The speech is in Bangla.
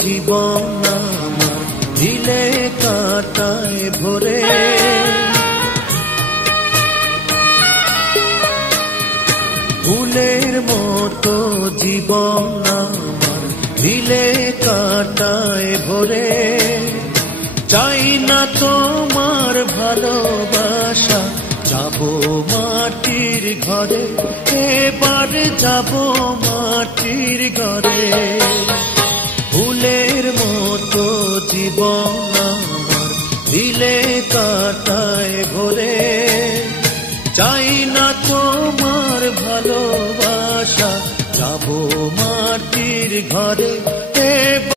জীবন আমার দিলে কাটায় ভরে। ফুলের মতো জীবন আমার দিলে কাটায় ভরে। চাই না তোমার ভালোবাসা, যাবো মাটির ঘরে, এবার যাবো মাটির ঘরে। ফুলের মতো জীবন আমার দিলে কাটায় ভরে। চাই না তোমার ভালোবাসা, যাবো মাটির ঘরে,